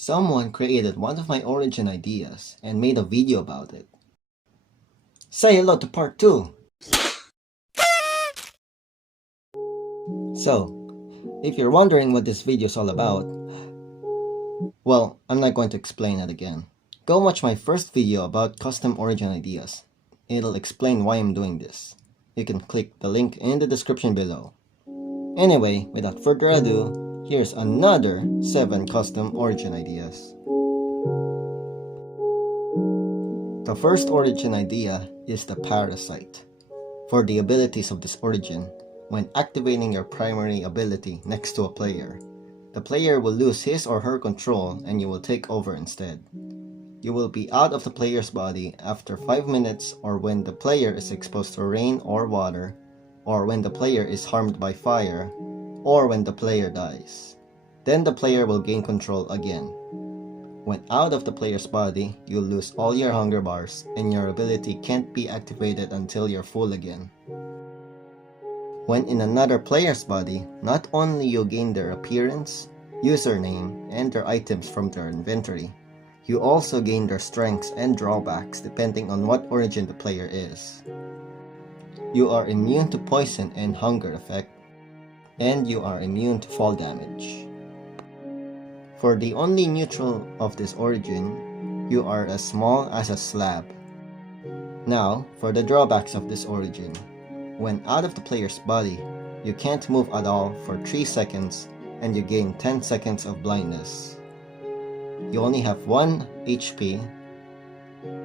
Someone created one of my origin ideas and made a video about it. Say hello to part 2! So, if you're wondering what this video is all about, well, I'm not going to explain it again. Go watch my first video about custom origin ideas. It'll explain why I'm doing this. You can click the link in the description below. Anyway, without further ado, here's another 7 custom origin ideas. The first origin idea is the parasite. For the abilities of this origin, when activating your primary ability next to a player, the player will lose his or her control and you will take over instead. You will be out of the player's body after 5 minutes, or when the player is exposed to rain or water, or when the player is harmed by fire, or when the player dies. Then the player will gain control again. When out of the player's body, you'll lose all your hunger bars and your ability can't be activated until you're full again. When in another player's body, not only you gain their appearance, username, and their items from their inventory, you also gain their strengths and drawbacks depending on what origin the player is. You are immune to poison and hunger effect, and you are immune to fall damage. For the only neutral of this origin, you are as small as a slab. Now, for the drawbacks of this origin. When out of the player's body, you can't move at all for 3 seconds and you gain 10 seconds of blindness. You only have 1 HP.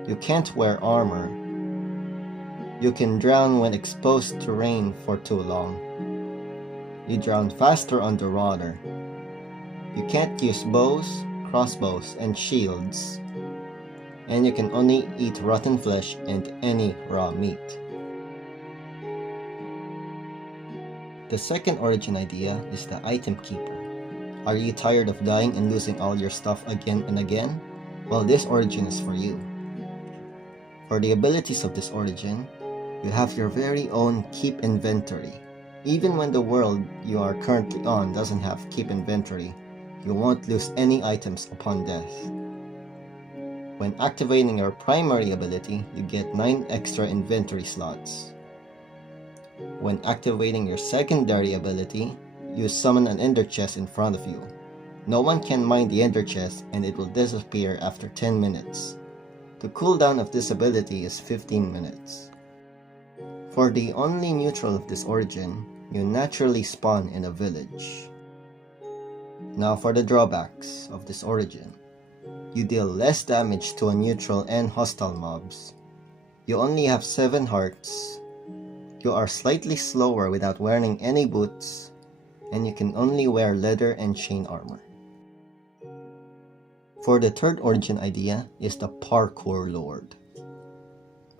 You can't wear armor. You can drown when exposed to rain for too long. You drown faster underwater. You can't use bows, crossbows, and shields. And you can only eat rotten flesh and any raw meat. The second origin idea is the item keeper. Are you tired of dying and losing all your stuff again and again? Well, this origin is for you. For the abilities of this origin, you have your very own keep inventory. Even when the world you are currently on doesn't have keep inventory, you won't lose any items upon death. When activating your primary ability, you get 9 extra inventory slots. When activating your secondary ability, you summon an ender chest in front of you. No one can mine the ender chest and it will disappear after 10 minutes. The cooldown of this ability is 15 minutes. For the only neutral of this origin, you naturally spawn in a village. Now for the drawbacks of this origin. You deal less damage to a neutral and hostile mobs. You only have 7 hearts. You are slightly slower without wearing any boots, and you can only wear leather and chain armor. For the third origin idea is the parkour lord.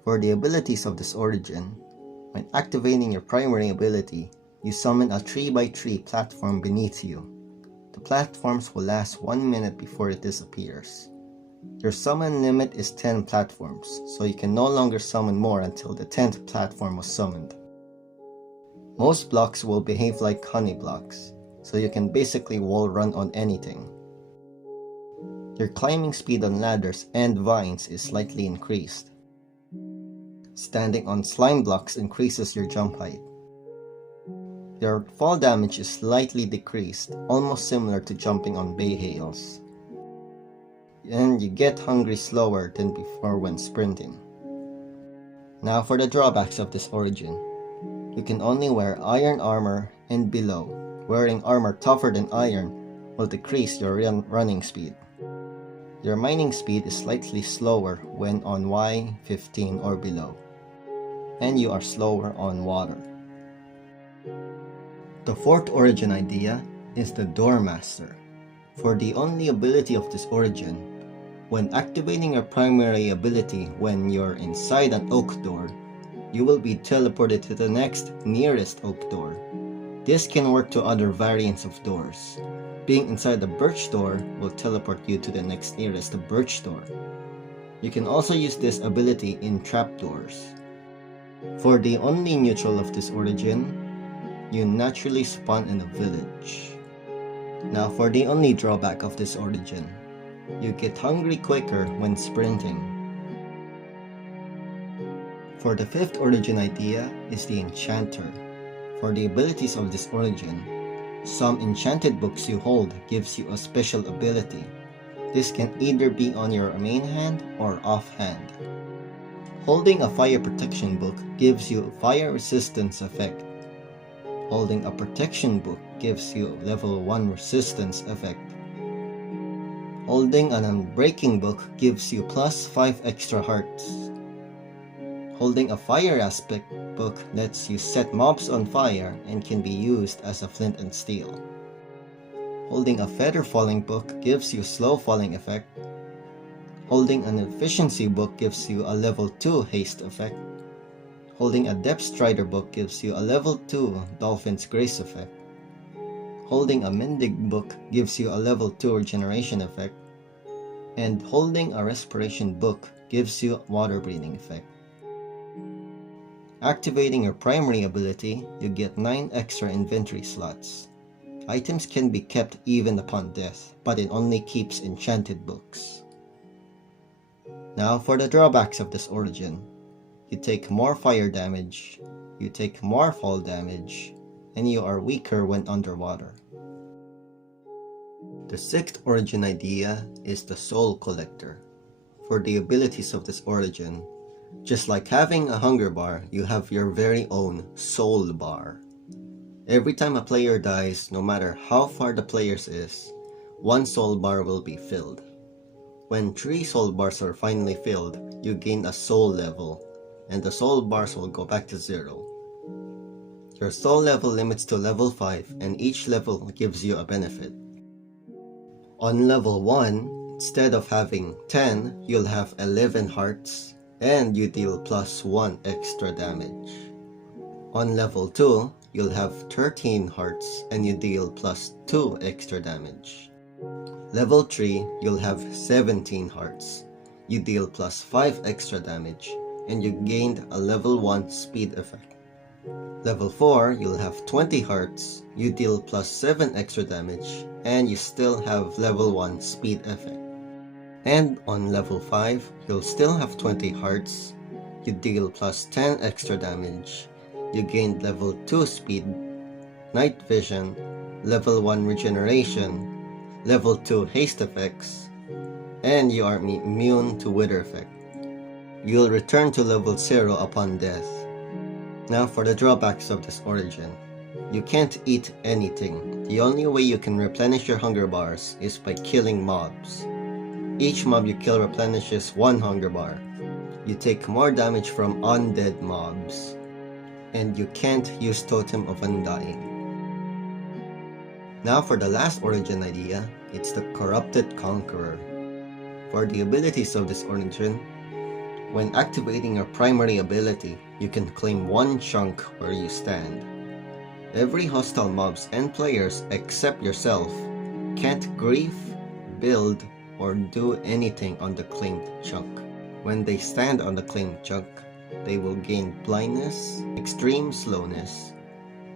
For the abilities of this origin, when activating your primary ability, you summon a 3x3 platform beneath you. The platforms will last 1 minute before it disappears. Your summon limit is 10 platforms, so you can no longer summon more until the 10th platform was summoned. Most blocks will behave like honey blocks, so you can basically wall run on anything. Your climbing speed on ladders and vines is slightly increased. Standing on slime blocks increases your jump height. Your fall damage is slightly decreased, almost similar to jumping on bay hails. And you get hungry slower than before when sprinting. Now for the drawbacks of this origin. You can only wear iron armor and below. Wearing armor tougher than iron will decrease your running speed. Your mining speed is slightly slower when on Y15 or below. And you are slower on water. The fourth origin idea is the Doormaster. For the only ability of this origin, when activating your primary ability when you're inside an oak door, you will be teleported to the next nearest oak door. This can work to other variants of doors. Being inside the birch door will teleport you to the next nearest birch door. You can also use this ability in trapdoors. For the only neutral of this origin, you naturally spawn in a village. Now for the only drawback of this origin. You get hungry quicker when sprinting. For the fifth origin idea is the enchanter. For the abilities of this origin, some enchanted books you hold gives you a special ability. This can either be on your main hand or offhand. Holding a fire protection book gives you fire resistance effect. Holding a protection book gives you level 1 resistance effect. Holding an unbreaking book gives you plus 5 extra hearts. Holding a fire aspect book lets you set mobs on fire and can be used as a flint and steel. Holding a feather falling book gives you slow falling effect. Holding an efficiency book gives you a level 2 haste effect. Holding a depth strider book gives you a level 2 dolphin's grace effect. Holding a mending book gives you a level 2 regeneration effect. And holding a respiration book gives you water breathing effect. Activating your primary ability, you get 9 extra inventory slots. Items can be kept even upon death, but it only keeps enchanted books. Now for the drawbacks of this origin. You take more fire damage, you take more fall damage, and you are weaker when underwater. The sixth origin idea is the Soul Collector. For the abilities of this origin, just like having a hunger bar, you have your very own soul bar. Every time a player dies, no matter how far the player's is, 1 soul bar will be filled. When 3 soul bars are finally filled, you gain a soul level, and the soul bars will go back to 0. Your soul level limits to level 5, and each level gives you a benefit. On level 1, instead of having 10, you'll have 11 hearts, and you deal plus 1 extra damage. On level 2, you'll have 13 hearts, and you deal plus 2 extra damage. Level 3, you'll have 17 hearts. You deal plus 5 extra damage, and you gained a level 1 speed effect. Level 4, you'll have 20 hearts, you deal plus 7 extra damage, and you still have level 1 speed effect. And on level 5, you'll still have 20 hearts, you deal plus 10 extra damage, you gained level 2 speed, night vision, level 1 regeneration, level 2 haste effects, and you are immune to wither effect. You'll return to level 0 upon death. Now for the drawbacks of this origin. You can't eat anything. The only way you can replenish your hunger bars is by killing mobs. Each mob you kill replenishes 1 hunger bar. You take more damage from undead mobs. And you can't use Totem of Undying. Now for the last origin idea, it's the Corrupted Conqueror. For the abilities of this origin, when activating your primary ability, you can claim 1 chunk where you stand. Every hostile mobs and players except yourself can't grief, build, or do anything on the claimed chunk. When they stand on the claimed chunk, they will gain blindness, extreme slowness,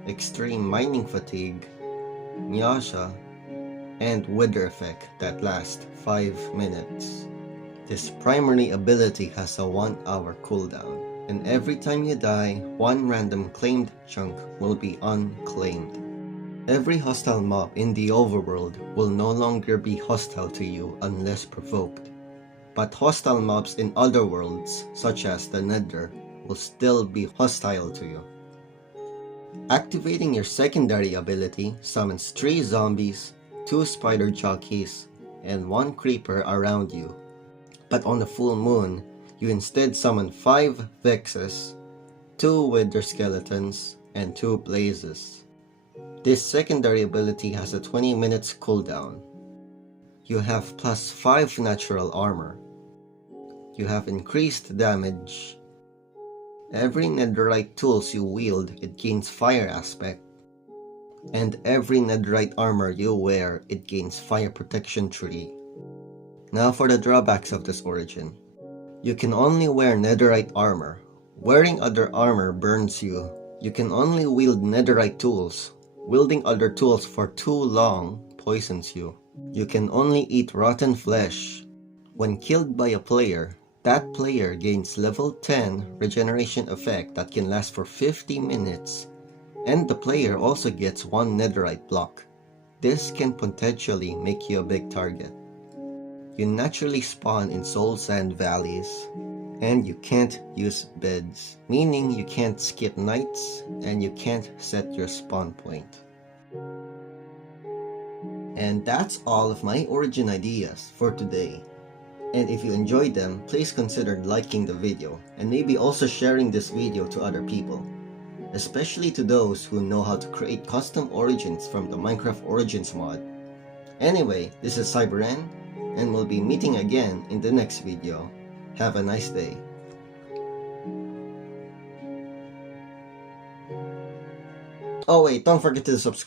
extreme mining fatigue, nausea, and wither effect that lasts 5 minutes. This primary ability has a 1-hour cooldown, and every time you die, 1 random claimed chunk will be unclaimed. Every hostile mob in the overworld will no longer be hostile to you unless provoked, but hostile mobs in other worlds, such as the Nether, will still be hostile to you. Activating your secondary ability summons 3 zombies, 2 spider jockeys, and 1 creeper around you. But on the full moon, you instead summon 5 vexes, 2 wither skeletons, and 2 blazes. This secondary ability has a 20 minutes cooldown. You have plus 5 natural armor. You have increased damage. Every netherite tools you wield, it gains fire aspect. And every netherite armor you wear, it gains fire protection 3. Now for the drawbacks of this origin. You can only wear netherite armor. Wearing other armor burns you. You can only wield netherite tools. Wielding other tools for too long poisons you. You can only eat rotten flesh. When killed by a player, that player gains level 10 regeneration effect that can last for 50 minutes, and the player also gets one netherite block. This can potentially make you a big target. You naturally spawn in soul sand valleys, and you can't use beds, meaning you can't skip nights and you can't set your spawn point. And that's all of my origin ideas for today. And if you enjoyed them, please consider liking the video and maybe also sharing this video to other people, especially to those who know how to create custom origins from the Minecraft Origins mod. Anyway, this is CyberN, and we'll be meeting again in the next video. Have a nice day. Oh wait, don't forget to subscribe.